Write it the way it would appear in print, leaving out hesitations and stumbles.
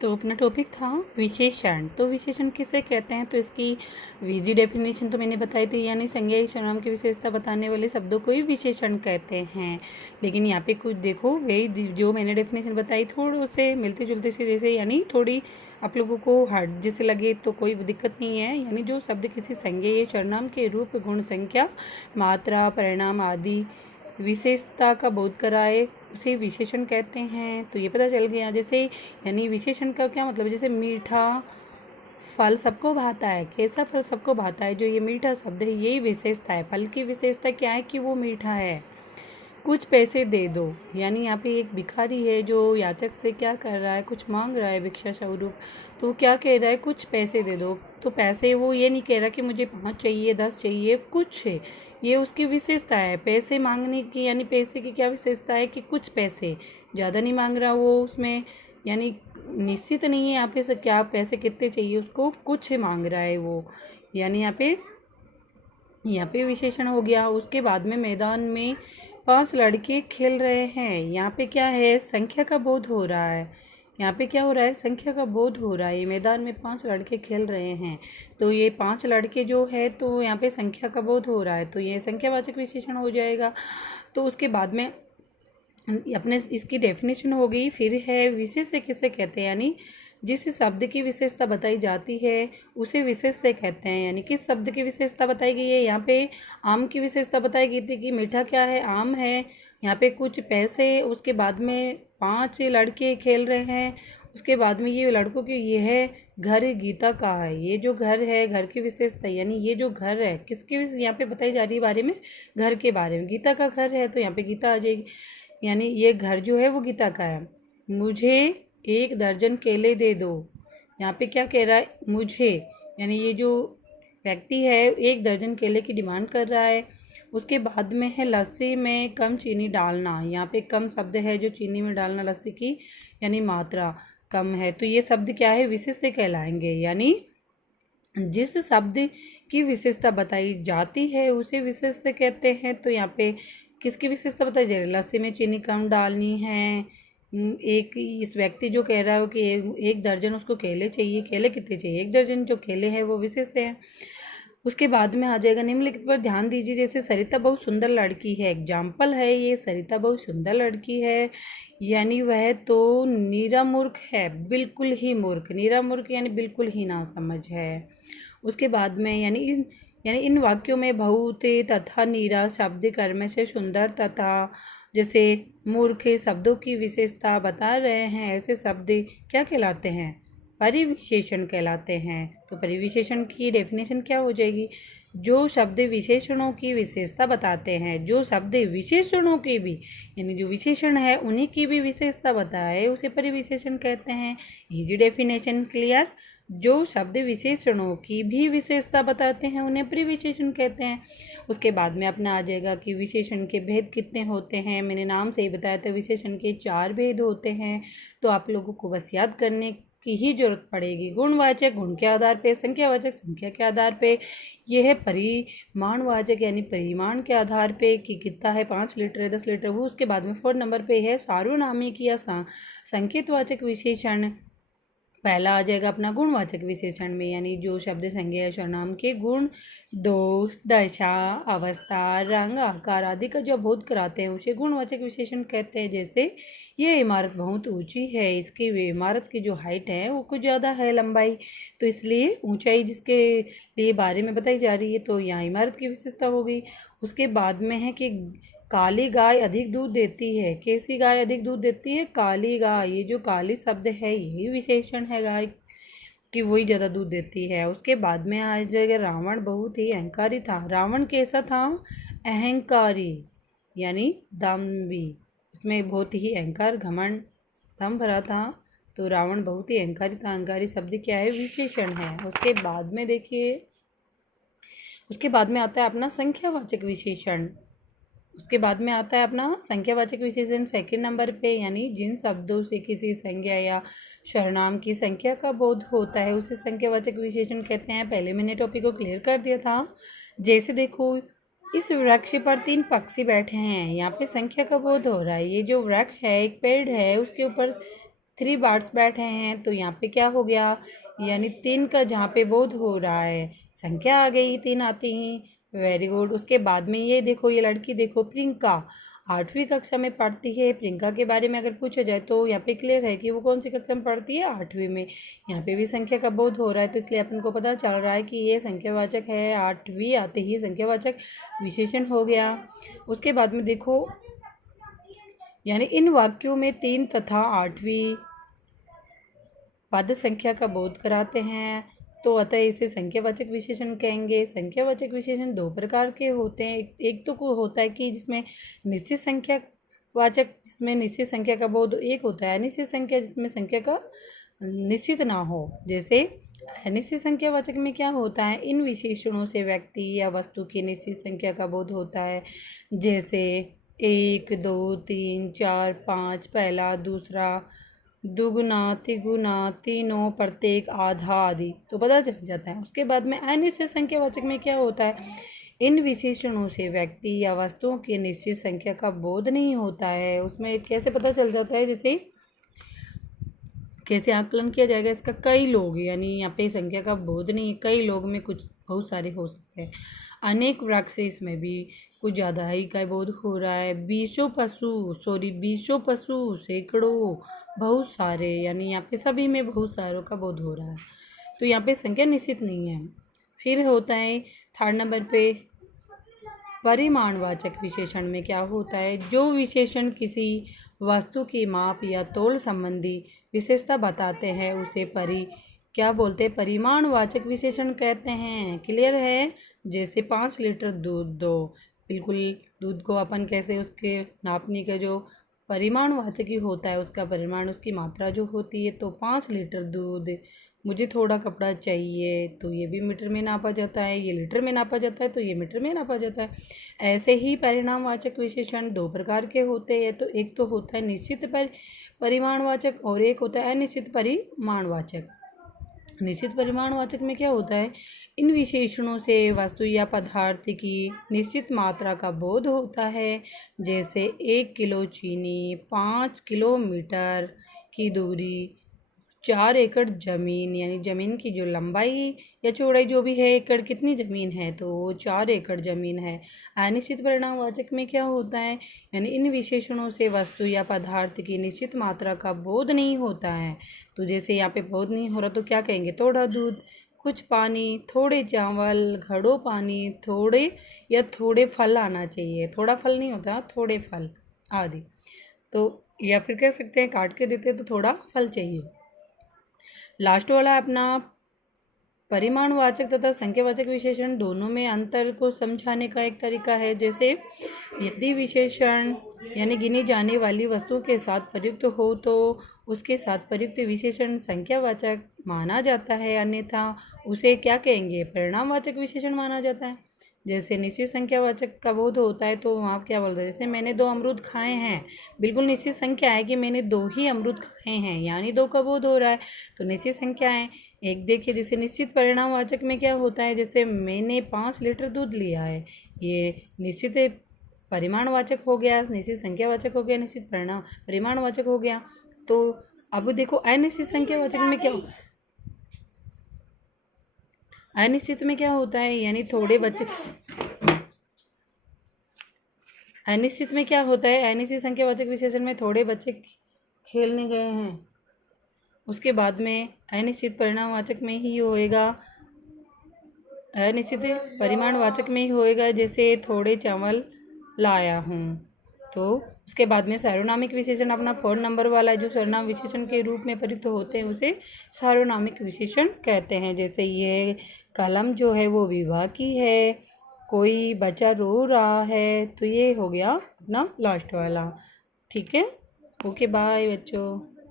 तो अपना टॉपिक था विशेषण। तो विशेषण किसे कहते हैं, तो इसकी वीजी डेफिनेशन तो मैंने बताई थी, यानी संज्ञा या सर्वनाम की विशेषता बताने वाले शब्दों को ही विशेषण कहते हैं। लेकिन यहाँ पे कुछ देखो, वही जो मैंने डेफिनेशन बताई थोड़े से मिलते जुलते से, जैसे यानी थोड़ी आप लोगों को हार्ड जैसे लगे तो कोई दिक्कत नहीं है। यानी जो शब्द किसी संज्ञा या सर्वनाम के रूप, गुण, संख्या, मात्रा, परिणाम आदि विशेषता का बोध कराए उसे विशेषण कहते हैं। तो ये पता चल गया। जैसे यानी विशेषण का क्या मतलब, जैसे मीठा फल सबको भाता है, कैसा फल सबको भाता है, जो ये मीठा शब्द है यही विशेषता है। फल की विशेषता क्या है कि वो मीठा है। कुछ पैसे दे दो, यानी यहाँ पे एक भिखारी है जो याचक से क्या कर रहा है, कुछ मांग रहा है भिक्षा स्वरूप। तो क्या कह रहा है, कुछ पैसे दे दो। तो पैसे, वो ये नहीं कह रहा कि मुझे 5 चाहिए 10 चाहिए, कुछ है, ये उसकी विशेषता है पैसे मांगने की। यानी पैसे की क्या विशेषता है कि कुछ पैसे, ज़्यादा नहीं मांग रहा वो उसमें, यानी निश्चित नहीं है यहाँ पे से क्या पैसे कितने चाहिए उसको, कुछ मांग रहा है वो, यानी यहाँ पे विशेषण हो गया। उसके बाद में मैदान में 5 लड़के खेल रहे हैं। यहाँ पे क्या है, संख्या का बोध हो रहा है। यहाँ पे क्या हो रहा है, संख्या का बोध हो रहा है। ये मैदान में 5 लड़के खेल रहे हैं, तो ये 5 लड़के जो है, तो यहाँ पे संख्या का बोध हो रहा है, तो ये संख्यावाचक विशेषण हो जाएगा। तो उसके बाद में अपने इसकी डेफिनेशन हो गई। फिर है विशेष्य किसे कहते हैं, यानी जिस शब्द की विशेषता बताई जाती है उसे विशेष्य कहते हैं। यानी किस शब्द की विशेषता बताई गई है, यहाँ पे आम की विशेषता बताई गई थी कि मीठा क्या है, आम है। यहाँ पे कुछ पैसे, उसके बाद में 5 लड़के खेल रहे हैं, उसके बाद में ये लड़कों की ये है घर गीता का है। ये जो घर है, घर की विशेषता, यानी ये जो घर है किसकी यहाँ पे बताई जा रही है, बारे में घर के बारे में, गीता का घर है, तो यहाँ पे गीता आ जाएगी। यानी ये घर जो है वो गीता का है। मुझे 1 दर्जन केले दे दो। यहाँ पे क्या कह रहा है, मुझे, यानी ये जो व्यक्ति है 1 दर्जन केले की डिमांड कर रहा है। उसके बाद में है लस्सी में कम चीनी डालना। यहाँ पे कम शब्द है, जो चीनी में डालना लस्सी की, यानी मात्रा कम है। तो ये शब्द क्या है, विशेष्य कहलाएंगे। यानी जिस शब्द की विशेषता बताई जाती है उसे विशेष्य कहते हैं। तो यहाँ पे किसकी विशेषता बताई जा रही है, लस्सी में चीनी कम डालनी है। एक इस व्यक्ति जो कह रहा हो कि 1 दर्जन उसको केले चाहिए, केले कितने चाहिए, 1 दर्जन जो केले हैं वो विशेष्य है। उसके बाद में आ जाएगा निम्नलिखित पर ध्यान दीजिए। जैसे सरिता बहुत सुंदर लड़की है, एग्जाम्पल है ये, सरिता बहुत सुंदर लड़की है, यानी वह तो नीरा मूर्ख है, बिल्कुल ही मूर्ख। नीरा मूर्ख यानी बिल्कुल ही ना समझ है। उसके बाद में यानी इन वाक्यों में बहुत तथा नीरा शब्द कर्म से सुंदर तथा जैसे मूर्ख शब्दों की विशेषता बता रहे हैं, ऐसे शब्द क्या कहलाते हैं, परिविशेषण कहलाते हैं। तो परिविशेषण की डेफिनेशन क्या हो जाएगी, जो शब्द विशेषणों की विशेषता बताते हैं, जो शब्द विशेषणों की भी, यानी जो विशेषण है उन्हीं की भी विशेषता बताए उसे परिविशेषण कहते हैं। Easy definition clear. जो शब्द विशेषणों की भी विशेषता बताते हैं उन्हें परिविशेषण कहते हैं। उसके बाद में अपना आ जाएगा कि विशेषण के भेद कितने होते हैं। मैंने नाम से ही बताया था, विशेषण के 4 भेद होते हैं, तो आप लोगों को बस याद करने की ही जरूरत पड़ेगी। गुणवाचक गुण के आधार पे, संख्यावाचक संख्या के आधार पे, यह है परिमाणवाचक यानी परिमाण के आधार पे कि कितना है, 5 लीटर है 10 लीटर वो। उसके बाद में 4 नंबर पे है सार्वनामिक या संकेतवाचक विशेषण। पहला आ जाएगा अपना गुणवाचक विशेषण में, यानी जो शब्द संज्ञा या सर्वनाम के गुण, दोष, दशा, अवस्था, रंग, आकार आदि का जो बोध कराते हैं उसे गुणवाचक विशेषण कहते हैं। जैसे ये इमारत बहुत ऊंची है, इसकी इमारत की जो हाइट है वो कुछ ज़्यादा है लंबाई, तो इसलिए ऊंचाई जिसके लिए बारे में बताई जा रही है, तो यहाँ इमारत की विशेषता हो गई। उसके बाद में है कि काली गाय अधिक दूध देती है। कैसी गाय अधिक दूध देती है, काली गाय। ये जो काली शब्द है यही विशेषण है गाय कि वही ज़्यादा दूध देती है। उसके बाद में आ जाएगा रावण बहुत ही अहंकारी था। रावण कैसा था, अहंकारी यानी दम्भी, उसमें बहुत ही अहंकार घमंड दम भरा था, तो रावण बहुत ही अहंकारी था। अहंकारी शब्द क्या है, विशेषण है। उसके बाद में देखिए, उसके बाद में आता है अपना संख्यावाचक विशेषण। उसके बाद में आता है अपना संख्यावाचक विशेषण सेकंड नंबर पे, यानी जिन शब्दों से किसी संज्ञा या सर्वनाम की संख्या का बोध होता है उसे संख्यावाचक विशेषण कहते हैं। पहले मैंने टॉपिक को क्लियर कर दिया था। जैसे देखो, इस वृक्ष पर 3 पक्षी बैठे हैं, यहाँ पे संख्या का बोध हो रहा है। ये जो वृक्ष है एक पेड़ है, उसके ऊपर 3 बर्ड्स बैठे हैं, तो यहाँ पे क्या हो गया, यानी 3 का जहाँ पे बोध हो रहा है संख्या आ गई, 3 आती ही। Very good. उसके बाद में ये देखो, ये लड़की देखो प्रियंका 8वीं कक्षा में पढ़ती है। प्रियंका के बारे में अगर पूछा जाए तो यहाँ पे क्लियर है कि वो कौन सी कक्षा में पढ़ती है, 8वीं में। यहाँ पे भी संख्या का बोध हो रहा है, तो इसलिए अपन को पता चल रहा है कि ये संख्यावाचक है, 8वीं आते ही संख्यावाचक विशेषण हो गया। उसके बाद में देखो, यानी इन वाक्यों में 3 तथा 8वीं पद संख्या का बोध कराते हैं, तो अतः इसे संख्यावाचक विशेषण कहेंगे। संख्यावाचक विशेषण 2 प्रकार के होते हैं। एक तो को होता है कि जिसमें निश्चित संख्या वाचक, जिसमें निश्चित संख्या का बोध। एक होता है अनिश्चित संख्या, जिसमें संख्या का निश्चित ना हो। जैसे अनिश्चित संख्यावाचक में क्या होता है, इन विशेषणों से व्यक्ति या वस्तु की निश्चित संख्या का बोध होता है। जैसे 1, 2, 3, 4, 5, पहला, दूसरा, दुगुना, तिगुना, तीनों, प्रत्येक, आधा आदि, तो पता चल जाता है। उसके बाद में अनिश्चित संख्यावाचक में क्या होता है, इन विशेषणों से व्यक्ति या वस्तुओं की निश्चित संख्या का बोध नहीं होता है। उसमें कैसे पता चल जाता है, जैसे कैसे आकलन किया जाएगा इसका, कई लोग, यानी यहाँ पे संख्या का बोध नहीं, कई लोग में कुछ बहुत सारे हो सकते हैं। अनेक वृक्ष, इसमें भी कुछ ज़्यादा ही का बोध हो रहा है। 20 पशु, सैकड़ों, बहुत सारे, यानी यहाँ पे सभी में बहुत सारों का बोध हो रहा है, तो यहाँ पे संख्या निश्चित नहीं है। फिर होता है 3rd नंबर पे परिमाणवाचक विशेषण में क्या होता है, जो विशेषण किसी वस्तु की माप या तोल संबंधी विशेषता बताते हैं उसे क्या बोलते हैं, परिमाणवाचक विशेषण कहते हैं। क्लियर है। जैसे 5 लीटर दूध दो, बिल्कुल दूध को अपन कैसे उसके नापने का जो परिमाणवाचक ही होता है, उसका परिमाण, उसकी मात्रा जो होती है, तो 5 लीटर दूध। मुझे थोड़ा कपड़ा चाहिए, तो ये भी मीटर में नापा जाता है, ये लीटर में नापा जाता है, तो ये मीटर में नापा जाता है। ऐसे ही परिमाणवाचक विशेषण 2 प्रकार के होते हैं। तो एक तो होता है निश्चित परिमाणवाचक और एक होता है अनिश्चित परिमाणवाचक। निश्चित परिमाणवाचक में क्या होता है, इन विशेषणों से वस्तु या पदार्थ की निश्चित मात्रा का बोध होता है। जैसे 1 किलो चीनी, 5 किलोमीटर की दूरी, 4 एकड़ ज़मीन, यानी ज़मीन की जो लंबाई या चौड़ाई जो भी है, एकड़ कितनी ज़मीन है, तो 4 एकड़ ज़मीन है। अनिश्चित परिमाणवाचक में क्या होता है, यानी इन विशेषणों से वस्तु या पदार्थ की निश्चित मात्रा का बोध नहीं होता है। तो जैसे यहाँ पे बोध नहीं हो रहा, तो क्या कहेंगे, थोड़ा दूध, कुछ पानी, थोड़े चावल, घड़ों पानी, थोड़े या थोड़े फल आना चाहिए। थोड़ा फल नहीं होता, थोड़े फल आदि। तो या फिर कह सकते हैं काट के देते तो थोड़ा फल चाहिए। लास्ट वाला अपना परिमाणवाचक तथा संख्यावाचक विशेषण दोनों में अंतर को समझाने का एक तरीका है। जैसे यदि विशेषण यानी गिनी जाने वाली वस्तु के साथ प्रयुक्त हो तो उसके साथ प्रयुक्त विशेषण संख्यावाचक माना जाता है, अन्यथा उसे क्या कहेंगे, परिमाणवाचक विशेषण माना जाता है। जैसे निश्चित संख्यावाचक का बोध होता है, तो वहाँ क्या बोलते हैं, जैसे मैंने 2 अमरूद खाए हैं, बिल्कुल निश्चित संख्या है कि मैंने 2 ही अमरूद खाए हैं, यानी 2 का बोध हो रहा है, तो निश्चित संख्या है। एक देखिए, जैसे निश्चित परिमाणवाचक में क्या होता है, जैसे मैंने 5 लीटर दूध लिया है, ये निश्चित परिमाणवाचक हो गया, निश्चित संख्यावाचक हो गया, निश्चित परिमाणवाचक हो गया। तो अब देखो अनिश्चित संख्यावाचक में क्या, अनिश्चित में क्या होता है, यानी थोड़े बच्चे, अनिश्चित में क्या होता है, अनिश्चित संख्यावाचक विशेषण में थोड़े बच्चे खेलने गए हैं, उसके बाद में अनिश्चित परिमाणवाचक में ही होएगा, अनिश्चित परिमाणवाचक में ही होएगा, जैसे थोड़े चावल लाया हूँ। तो उसके बाद में सार्वनामिक विशेषण अपना 4 नंबर वाला है, जो सर्वनाम विशेषण के रूप में प्रयुक्त होते हैं उसे सार्वनामिक विशेषण कहते हैं। जैसे ये कलम जो है वो विवाह की है, कोई बच्चा रो रहा है, तो ये हो गया अपना लास्ट वाला। ठीक है, ओके बाय बच्चों।